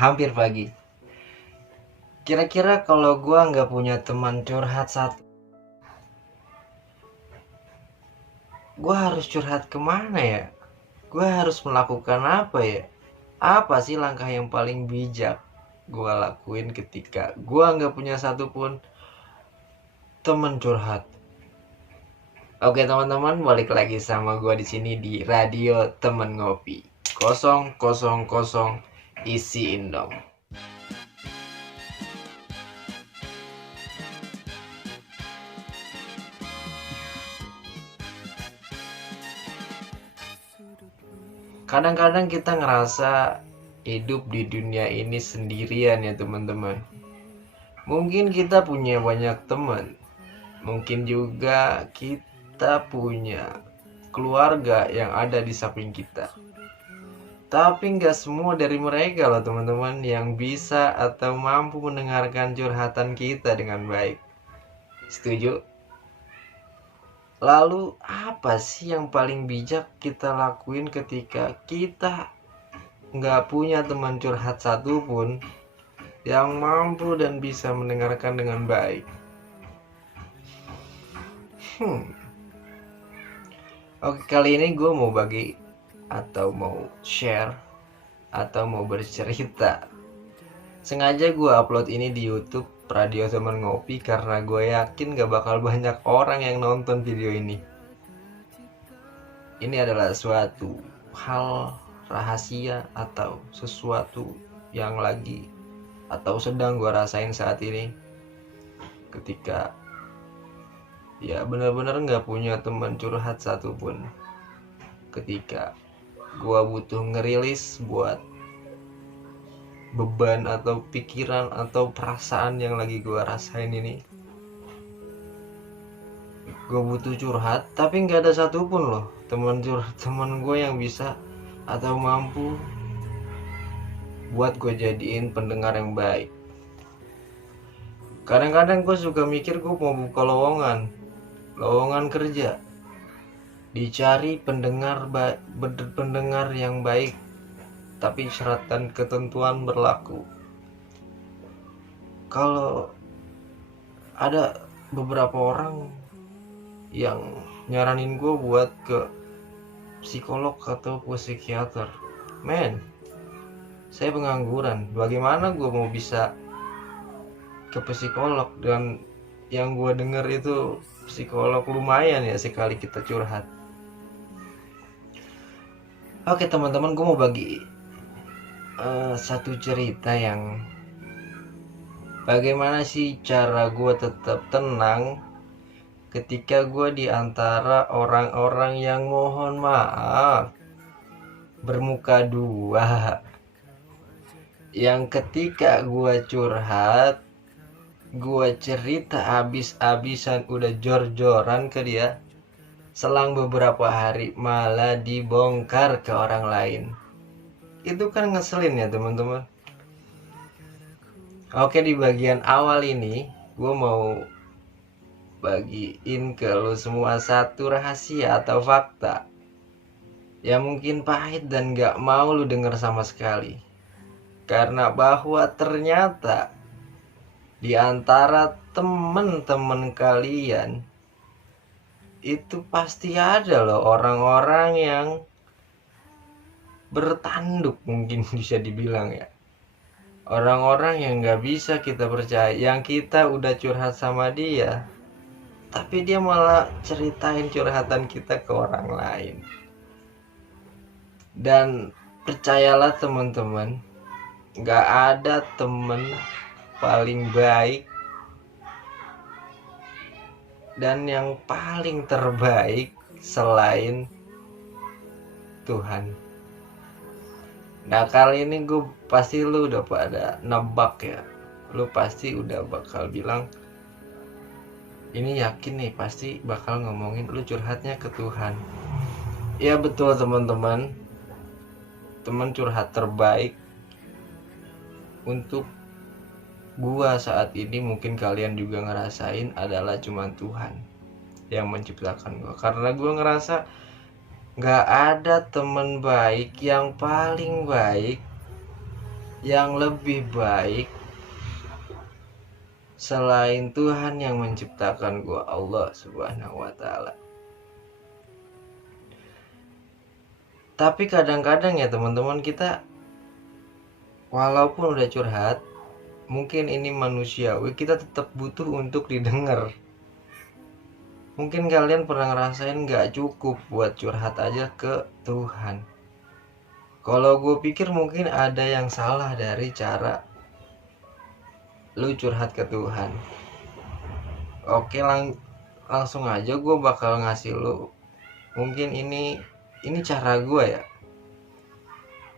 hampir pagi. Kira-kira kalau gua nggak punya teman curhat satu, gua harus curhat kemana ya? Gua harus melakukan apa ya? Apa sih langkah yang paling bijak gua lakuin ketika gua nggak punya satupun teman curhat? Oke teman-teman, balik lagi sama gua di sini di Radio Temen Ngopi 000, isiin dong. Kadang-kadang kita ngerasa hidup di dunia ini sendirian ya teman-teman. Mungkin kita punya banyak teman, mungkin juga kita punya keluarga yang ada di samping kita. Tapi nggak semua dari mereka loh teman-teman yang bisa atau mampu mendengarkan curhatan kita dengan baik. Setuju? Lalu apa sih yang paling bijak kita lakuin ketika kita nggak punya teman curhat satupun yang mampu dan bisa mendengarkan dengan baik? Oke, kali ini gue mau bagi atau mau share atau mau bercerita. Sengaja gue upload ini di YouTube Radio Temen Ngopi karena gue yakin gak bakal banyak orang yang nonton video ini. Ini adalah suatu hal rahasia atau sesuatu yang lagi atau sedang gue rasain saat ini ketika ya benar-benar gak punya teman curhat satupun. Ketika gue butuh ngerilis buat beban atau pikiran atau perasaan yang lagi gue rasain ini, gue butuh curhat tapi nggak ada satupun loh teman gue yang bisa atau mampu buat gue jadiin pendengar yang baik. Kadang-kadang gue suka mikir gue mau buka lowongan kerja, dicari pendengar yang baik, tapi syarat dan ketentuan berlaku. Kalau ada beberapa orang yang nyaranin gue buat ke psikolog atau ke psikiater, men, saya pengangguran, bagaimana gue mau bisa ke psikolog? Dan yang gue denger itu psikolog lumayan ya sekali kita curhat. Oke teman-teman, gue mau bagi satu cerita yang bagaimana sih cara gue tetap tenang ketika gue diantara orang-orang yang mohon maaf bermuka dua, yang ketika gue curhat, gue cerita habis-habisan udah jor-joran ke dia, selang beberapa hari malah dibongkar ke orang lain. Itu kan ngeselin ya teman-teman. Oke, di bagian awal ini gue mau bagiin ke lo semua satu rahasia atau fakta yang mungkin pahit dan gak mau lo denger sama sekali. Karena bahwa ternyata di antara temen-temen kalian itu pasti ada loh orang-orang yang bertanduk, mungkin bisa dibilang ya. Orang-orang yang gak bisa kita percaya, yang kita udah curhat sama dia tapi dia malah ceritain curhatan kita ke orang lain. Dan percayalah teman-teman, gak ada temen paling baik dan yang paling terbaik selain Tuhan. Nah kali ini gue pasti lu udah pada nebak ya, lu pasti udah bakal bilang ini yakin nih pasti bakal ngomongin lu curhatnya ke Tuhan. Ya betul teman-teman, teman curhat terbaik untuk gua saat ini, mungkin kalian juga ngerasain, adalah cuman Tuhan yang menciptakan gua. Karena gua ngerasa gak ada teman baik yang paling baik yang lebih baik selain Tuhan yang menciptakan gue, Allah Subhanahu wa Ta'ala. Tapi kadang-kadang ya teman-teman, kita walaupun udah curhat, mungkin ini manusiawi, kita tetap butuh untuk didengar. Mungkin kalian pernah ngerasain gak cukup buat curhat aja ke Tuhan. Kalau gue pikir mungkin ada yang salah dari cara lu curhat ke Tuhan. Oke, langsung aja gue bakal ngasih lu, mungkin ini cara gue ya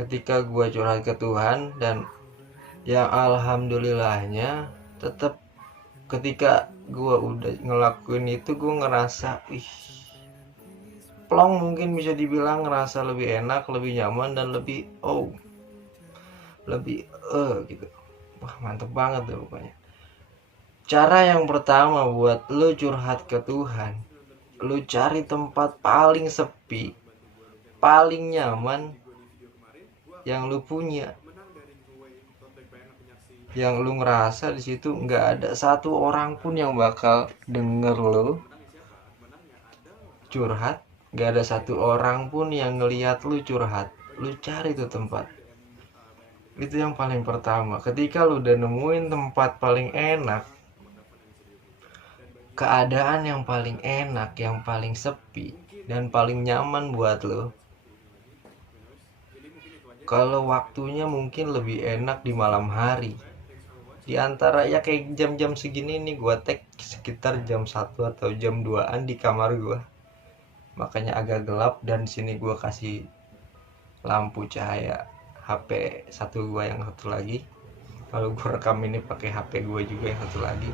ketika gue curhat ke Tuhan. Dan yang alhamdulillahnya tetap ketika gue udah ngelakuin itu, gue ngerasa plong, mungkin bisa dibilang ngerasa lebih enak, lebih nyaman, dan lebih gitu. Wah, mantep banget deh pokoknya. Cara yang pertama buat lu curhat ke Tuhan, lu cari tempat paling sepi, paling nyaman yang lu punya, yang lu ngerasa di situ nggak ada satu orang pun yang bakal denger lu curhat, nggak ada satu orang pun yang ngelihat lu curhat. Lu cari tuh tempat. Itu yang paling pertama. Ketika lu udah nemuin tempat paling enak, keadaan yang paling enak, yang paling sepi dan paling nyaman buat lu, kalau waktunya mungkin lebih enak di malam hari. Di antara ya kayak jam-jam segini nih, gua tag sekitar jam 1 atau jam 2-an di kamar gua. Makanya agak gelap, dan sini gua kasih lampu cahaya HP satu gua yang satu lagi. Kalau gue rekam ini pakai HP gue juga yang satu lagi.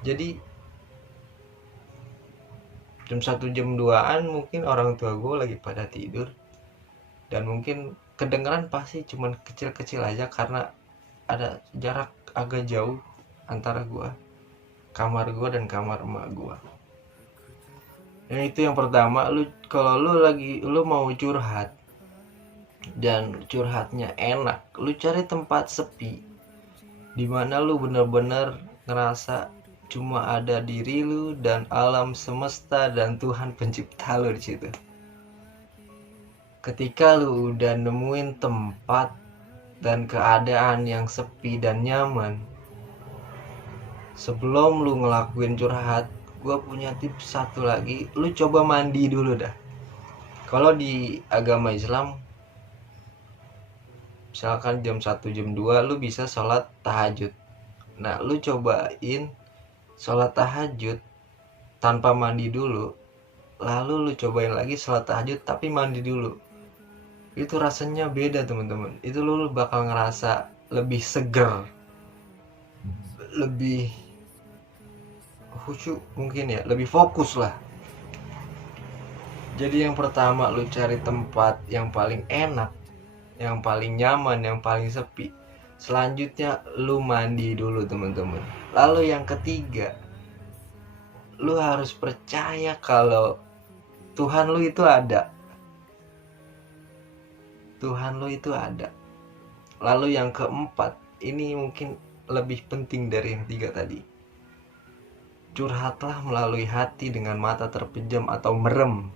Jadi jam 1 jam 2-an mungkin orang tua gue lagi pada tidur, dan mungkin kedengeran pasti cuman kecil-kecil aja karena ada jarak agak jauh antara kamar gue dan kamar emak gue. Dan itu yang pertama. Kalau lu mau curhat dan curhatnya enak, lu cari tempat sepi dimana lu bener-bener ngerasa cuma ada diri lu dan alam semesta dan Tuhan pencipta lu di situ. Ketika lu udah nemuin tempat dan keadaan yang sepi dan nyaman, sebelum lu ngelakuin curhat, gue punya tips satu lagi. Lu coba mandi dulu dah. Kalau di agama Islam, misalkan jam 1 jam 2 lu bisa sholat tahajud. Nah, lu cobain sholat tahajud tanpa mandi dulu, lalu lu cobain lagi sholat tahajud tapi mandi dulu. Itu rasanya beda teman-teman. Itu lu bakal ngerasa lebih seger, lebih khusyuk mungkin ya, lebih fokus lah. Jadi yang pertama, lu cari tempat yang paling enak, yang paling nyaman, yang paling sepi. Selanjutnya lu mandi dulu teman-teman. Lalu yang ketiga, lu harus percaya kalau Tuhan lu itu ada. Tuhan lu itu ada. Lalu yang keempat, ini mungkin lebih penting dari yang tiga tadi. Curhatlah melalui hati dengan mata terpejam atau merem.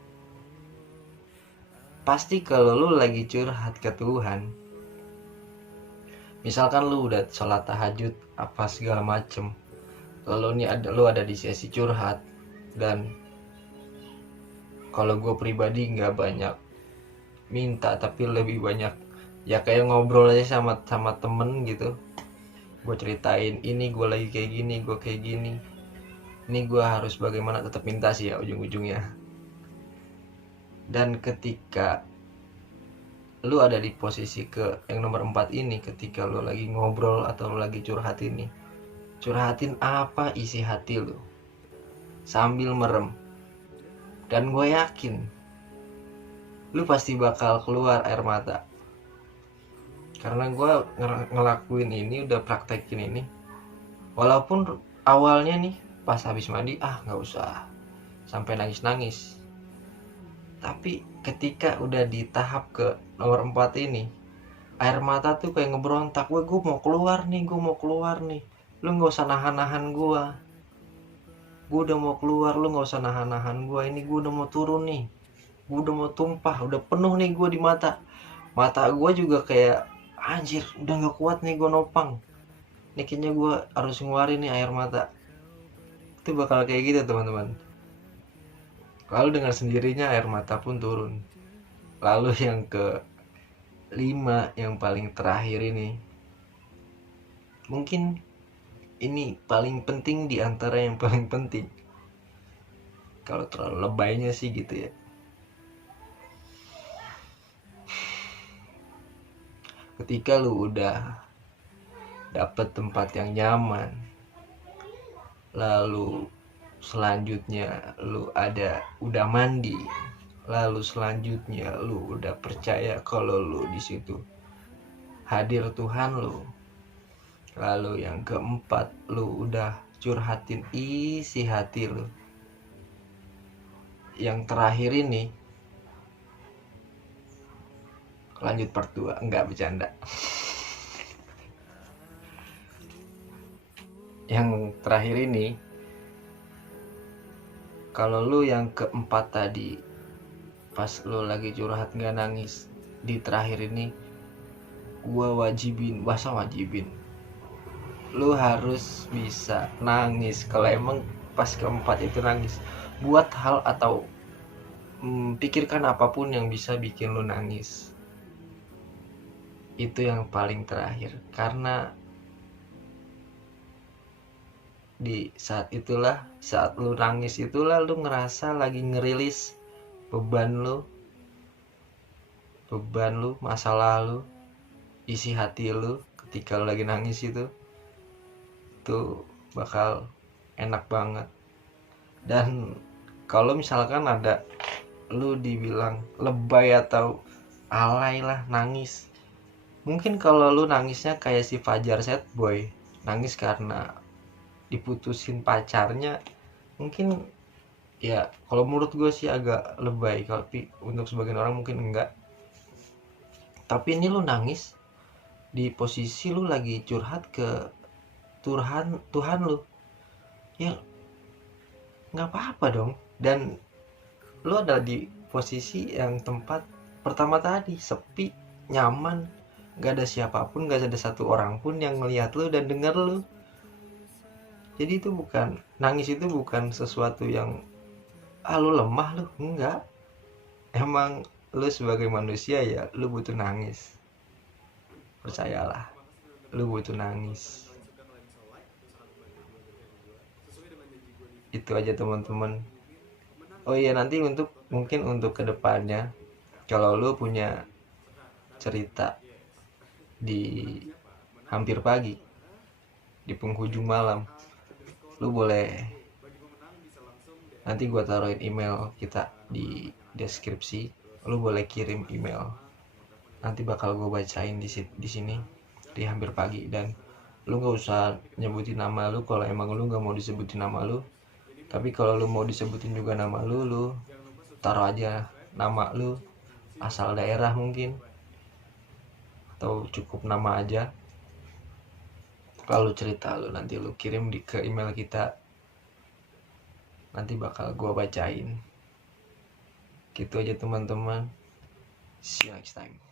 Pasti kalau lu lagi curhat ke Tuhan, misalkan lu udah sholat tahajud apa segala macem, lalu lu ada di sesi curhat, dan kalau gue pribadi nggak banyak minta, tapi lebih banyak ya kayak ngobrol aja sama temen gitu. Gue ceritain ini gue lagi kayak gini, gue kayak gini, ini gue harus bagaimana, tetap minta sih ya ujung-ujungnya. Dan ketika lu ada di posisi ke yang nomor 4 ini, ketika lu lagi ngobrol atau lu lagi curhat ini, curhatin apa isi hati lu sambil merem. Dan gue yakin lu pasti bakal keluar air mata. Karena gue ngelakuin ini, udah praktekin ini. Walaupun awalnya nih pas habis mandi, gak usah sampai nangis-nangis. Tapi ketika udah di tahap ke nomor 4 ini, air mata tuh kayak ngeberontak, gue mau keluar nih, lu nggak usah nahan-nahan gue udah mau keluar, lu nggak usah nahan-nahan gue, ini gue udah mau turun nih, gue udah mau tumpah, udah penuh nih gue di mata gue juga kayak anjir, udah nggak kuat nih gue nopang, ini kayaknya gue harus ngeluarin nih air mata. Itu bakal kayak gitu teman-teman. Lalu dengan sendirinya air mata pun turun. Lalu yang ke 5, yang paling terakhir ini, mungkin ini paling penting di antara yang paling penting. Kalau terlalu lebaynya sih gitu ya. Ketika lu udah dapet tempat yang nyaman, lalu selanjutnya lu udah mandi, lalu selanjutnya lu udah percaya kalau lu di situ hadir Tuhan lu, lalu yang keempat lu udah curhatin isi hati lu, yang terakhir ini lanjut part 2, enggak bercanda. Yang terakhir ini, kalau lu yang keempat tadi pas lu lagi curhat nggak nangis, di terakhir ini gua wajibin lu harus bisa nangis kalau emang pas keempat itu nangis. Buat hal atau pikirkan apapun yang bisa bikin lu nangis, itu yang paling terakhir. Karena di saat itulah, saat lu nangis itulah lu ngerasa lagi ngerilis beban lu, masa lalu, isi hati lu. Ketika lu lagi nangis itu bakal enak banget. Dan kalau misalkan ada lu dibilang lebay atau alay lah nangis, mungkin kalau lu nangisnya kayak si Fajar Set Boy, nangis karena diputusin pacarnya, mungkin ya kalau menurut gue sih agak lebay. Tapi untuk sebagian orang mungkin enggak. Tapi ini lu nangis di posisi lu lagi curhat ke Tuhan lu, ya nggak apa-apa dong. Dan lu ada di posisi yang tempat pertama tadi, sepi, nyaman, nggak ada siapapun, nggak ada satu orang pun yang ngelihat lu dan denger lu. Jadi itu bukan, nangis itu bukan sesuatu yang lu lemah lu, enggak. Emang lu sebagai manusia ya lu butuh nangis, percayalah, lu butuh nangis. Itu aja teman-teman. Oh iya, nanti mungkin untuk kedepannya, kalau lu punya cerita di hampir pagi, di penghujung malam, lu boleh, nanti gua taruhin email kita di deskripsi, lu boleh kirim email, nanti bakal gue bacain di sini di hampir pagi. Dan lu nggak usah nyebutin nama lu kalau emang lu nggak mau disebutin nama lu. Tapi kalau lu mau disebutin juga nama lu taruh aja nama lu, asal daerah mungkin, atau cukup nama aja. Kalau cerita lu nanti lu kirim ke email kita, nanti bakal gua bacain. Gitu aja teman-teman, see you next time.